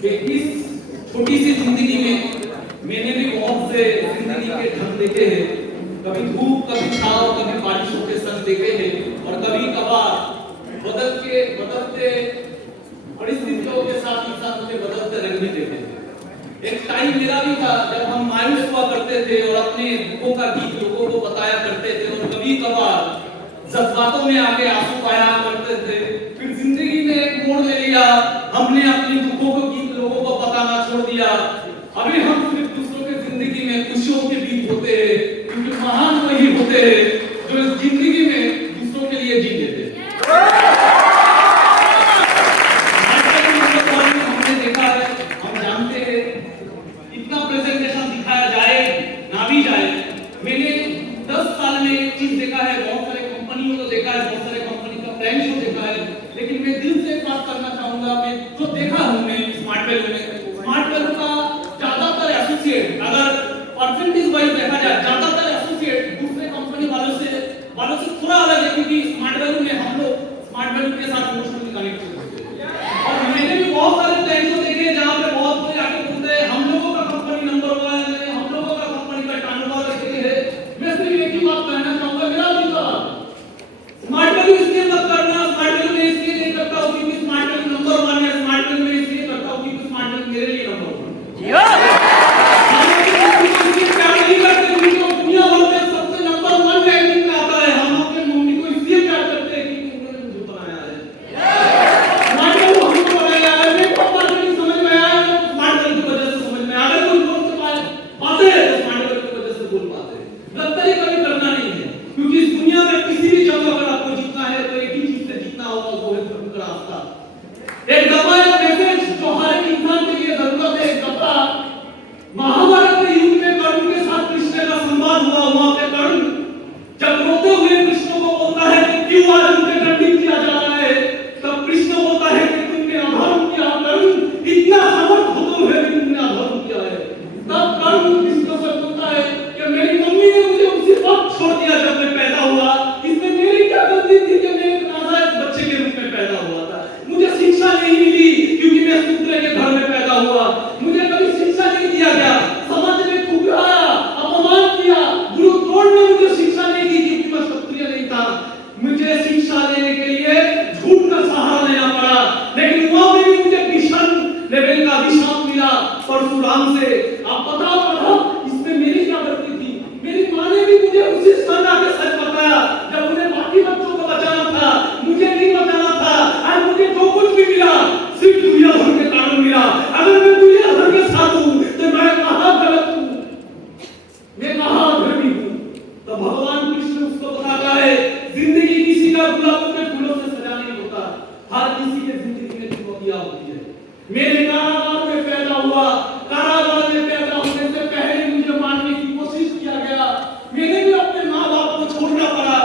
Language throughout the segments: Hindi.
इस छोटी सी जिंदगी में मैंने भी बहुत से जिंदगी के ढंग देखे हैं। कभी धूप, कभी छांव, कभी बारिशों के संग देखे हैं और कभी कभार बदलते परिस्थितियों के साथ इंसान के बदलते रंग भी देखे हैं। एक टाइम मेरा भी था जब हम मायूस हुआ करते थे और अपने दुखों का गीत लोगों को बताया करते थे और कभी कभार जज्बातों में आके आंसू बहाया करते थे। फिर जिंदगी में एक मोड़ ले लिया, हमने अपने दुखों को गीत लोगों को बताना छोड़ दिया। अभी हम सिर्फ दूसरों के जिंदगी में खुशियों के गीत होते हैं, क्योंकि महान वही होते हैं जो इस जिंदगी में दूसरों के लिए जी लेते हैं। हमने देखा है, हम जानते हैं, इतना प्रेजेंटेशन दिखाया जाए ना भी जाए, मैंने 10 साल में एक चीज देखा है, बहुत सारे कंपनियों को देखा है, बहुत सारे कंपनी का प्लान शो देखा है, लेकिन मैं दिल से बात करना चाहूंगा। मैं जो देखा हूं मैं स्मार्ट वैल्यू का ज्यादातर एसोसिएट, अगर परसेंटेज वाइज देखा जाए, ज्यादातर एसोसिएट दूसरे कंपनी वालों से थोड़ा अलग है, क्योंकि स्मार्ट वैल्यू में हम लोग स्मार्ट वैल्यू के साथ इमोशनली कनेक्ट होते हैं। और मैंने भी बहुत सारे प्लान शो देखे जहां पे बहुत कोई आके बोलते हैं हम लोगों का कंपनी नंबर 1 है, हम लोगों का कंपनी का टर्नओवर है। मैं सिर्फ एक ही बात कहना चाहूंगा, मेरा दिल का स्मार्ट वैल्यू इसलिए मत करना, स्मार्ट वैल्यू में इसलिए नहीं करता हूं क्योंकि स्मार्ट वैल्यू नंबर 1 है, स्मार्ट वैल्यू में इसलिए करता हूं क्योंकि स्मार्ट वैल्यू मेरे लिए नंबर 1 है। दुनिया भर में सबसे नंबर 1 रैंकिंग में आता है। हम अपने मम्मी को इसलिए प्यार करते हैं क्योंकि उन्होंने मुझे बनाया है। स्मार्ट वैल्यू हमको बनाया है, मेरे पापा को नहीं समझ में आया, स्मार्ट वैल्यू की वजह से समझ में आ गया। कोई बोल से पाते हैं तो स्मार्ट वैल्यू की वजह से बोल पाते हैं। गद्दारी कभी करना नहीं है, क्योंकि इस दुनिया में किसी भी जगह अगर आपको जीतना है तो एक ही चीज से जीतना होगा, वो है धर्म का रास्ता। एक दफा एक मैसेज जो हर एक इंसान के लिए जरूरत है। एक दफा महाभारत के युद्ध में कर्ण के साथ कृष्ण का संवाद हुआ। वहां पे कर्ण जब रोते हुए कृष्ण को बोलता है कि क्यों आज मुझे दंडित किया जा रहा है, तब कृष्ण बोलता है कि तुमने अधर्म किया कर्ण, इतना समर्थ होते हुए भी तुमने अधर्म किया है। तब कर्ण कृष्ण से बोलता है कि मेरी मम्मी ने मुझे उसी वक्त छोड़ दिया जब मैं पैदा हुआ, इसमें मेरी क्या गलती थी कि मैं एक नाजायज बच्चे के रूप में पैदा हुआ था। मुझे शिक्षा नहीं मिली क्योंकि मैं शूद्र के घर में पैदा हुआ, मुझे कभी शिक्षा नहीं दिया गया, समाज ने ठुकराया, अपमान किया, गुरु द्रोण ने मुझे शिक्षा नहीं दी क्योंकि मैं क्षत्रिय नहीं था। मुझे शिक्षा लेने के लिए झूठ का सहारा लेना पड़ा, लेकिन वहां पे भी मुझे भीषण लेवल का अभिशाप मिला परशुराम से। आप बताओ इसमें मेरी क्या गलती थी? मेरी मां ने भी मुझे उसी स्थान आके सच बताया जब उन्हें बाकी बच्चों को बचाना था, मुझे नहीं बचाना था। आज मुझे जो कुछ भी मिला सिर्फ दुनियाधर के कारण मिला। अगर मैं दुनियाधर के साथ हूं तो मैं कहां गलत हूं, मैं कहां धर्मी हूं? तो भगवान कृष्ण उसको बताता है जिंदगी किसी का गुलाबों के फूलों से सजा नहीं होता, हर किसी के जिंदगी में चुनौतियां होती है। मेरे कारागार में पैदा हुआ, कारागार में पैदा होने से पहले मुझे मारने की कोशिश किया गया, मैंने भी अपने माँ बाप को छोड़ना पड़ा।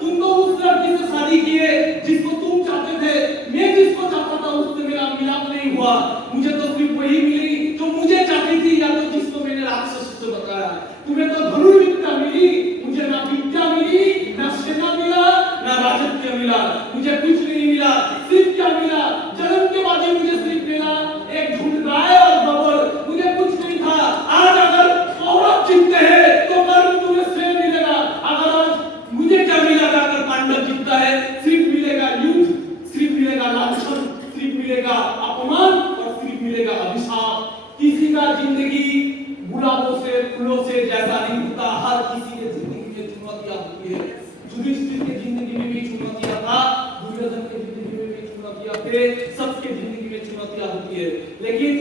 तुम तो उस लड़की से शादी किए जिसको तुम चाहते थे, मैं जिसको चाहता था उससे मेरा मिलाप नहीं हुआ। मुझे तो सिर्फ वही मिली जो मुझे चाहती थी, या तो जिसको मैंने राक्षस से बताया। तुम्हें तो धनुर्विद्या मिली, मुझे ना विद्या मिली, ना सेना मिला, ना राजत्व मिला, मुझे कुछ नहीं मिला। सिर्फ क्या मिला? जन्म के बाद ही मुझे सिर्फ मिला एक झूठ गाय और बबर, मुझे कुछ नहीं था। आज अगर कौरव जीतते हैं तो कल तुम्हें श्रेय मिलेगा। अगर आज मुझे क्या मिला अगर पांडव जीतता है? सिर्फ मिलेगा युद्ध, सिर्फ मिलेगा लांछन, सिर्फ मिलेगा अपमान और सिर्फ मिलेगा अभिशाप। किसी का जिंदगी गुलाबों से फूलों से जैसा नहीं होता, हर किसी के जिंदगी में चुनौतियां होती है। युधिष्ठिर के जिंदगी में भी चुनौतियां था, दुर्योधन के जिंदगी में भी चुनौतियां थे, सबके जिंदगी में चुनौतियां होती है। लेकिन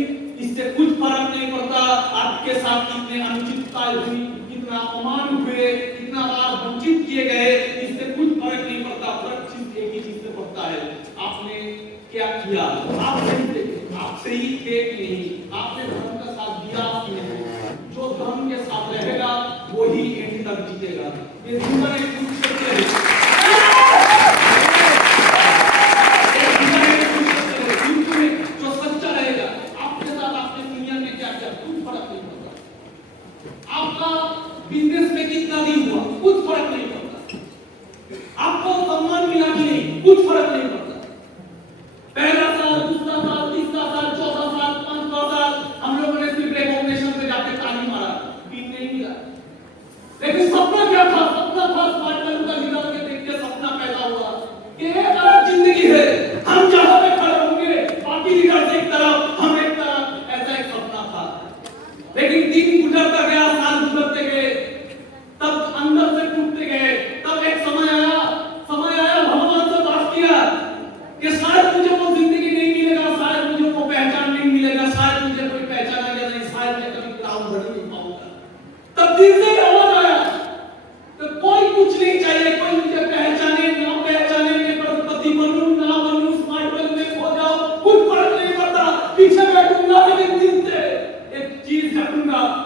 इससे कुछ फर्क नहीं पड़ता आपके साथ कितने अनुचितताएं हुई, कितना अपमान हुए, कितना बार वंचित किए गए, इससे कुछ फर्क नहीं पड़ता। फर्क सिर्फ एक ही चीज से पड़ता है, आपने क्या किया। आपसे ही थे कि नहीं, आपने धर्म का साथ दिया कि नहीं। जो धर्म के साथ रहेगा वो ही एंड तक जीतेगा। ये जीवन एक कुछ सत्य है, जो सच्चा रहेगा आपके साथ, आपके सीनियर में क्या क्या, कुछ फर्क नहीं पड़ता। आपका बिजनेस में कितना दिन हुआ, कुछ फर्क नहीं पड़ता। आपको सम्मान मिला कि नहीं, कुछ फर्क नहीं पड़ता। पहला साल, दूसरा साल, तीसरा साल, चौथा साल, 5 एक दिन से एक चीज ढूंढूंगा